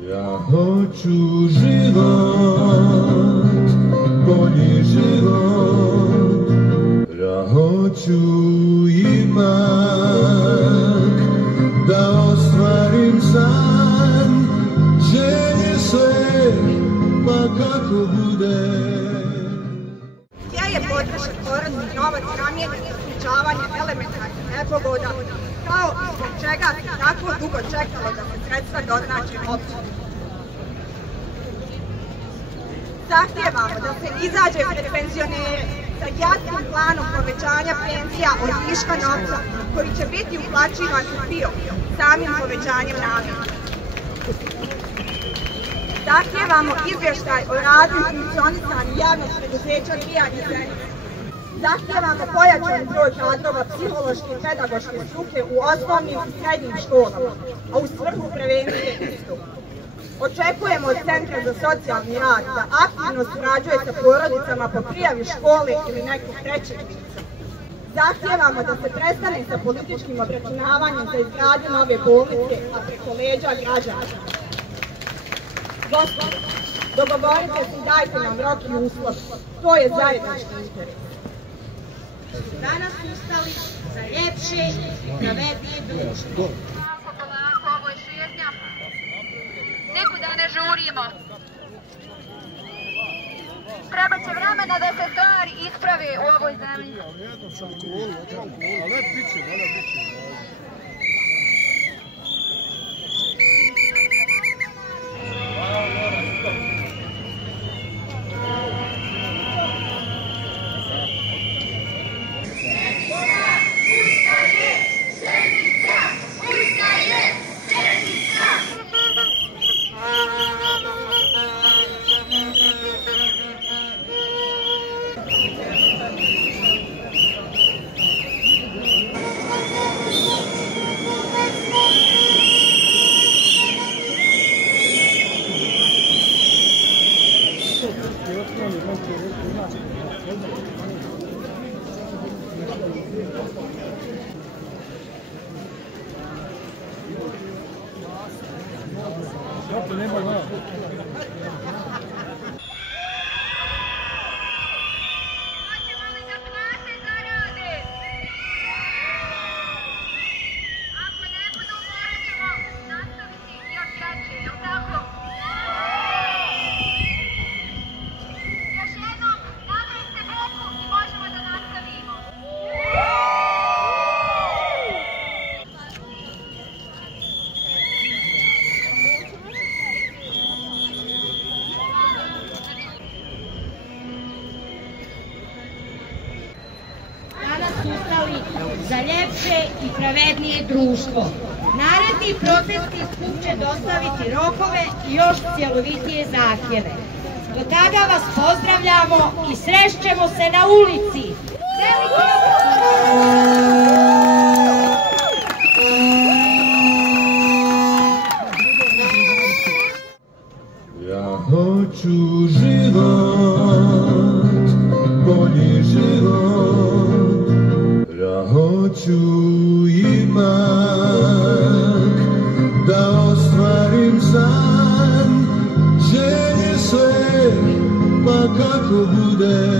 Ja hoću život, bolji život, ja hoću ipak da ostvarim san, želje sve, pa kako bude. Gdje je potrošen porodni novac namijenjen za sprečavanje elementarnih nepogoda, kao i zbog čega se tako dugo čekalo da se sredstva doznače općini? Zahtijevamo da se izađe pred penzionere sa jasnim planom povećanja penzija od viška novca koji će biti uplaćivan u PIO samim povećanjem nameta. Zahtijevamo izvještaj o radu i funkcionisanju javnog preduzeća Grijanje Zenica. Zahtijevamo pojačan broj kadrova psihološke i pedagoške struke u osnovnim i srednjim školama, a u svrhu prevencije istog. Očekujemo od Centra za socijalni rad da aktivno surađuje sa porodicama po prijavi škole ili nekog trećeg lica. Zahtijevamo da se prestane sa političkim obračunavanjem za izgradnju nove bolnice, a preko leđa građana. Gospodo, dogovorite se i dajte nam rok i uslov. To je zajednički interes. Danas ustali za ljepše i pravednije društvo. Polako, ovo je šetnja. Nikuda ne žurimo. Treba će vremena da se stvari isprave u ovoj zemlji. Za ljepše i pravednije društvo. Naredni protestni skup će dostaviti rokove i još cjelovitije zahtjeve. Do tada vas pozdravljamo i srešćemo se na ulici. Ja hoću život, bolji život, ja hoću ipak da ostvarim san, želje sve, pa kako bude.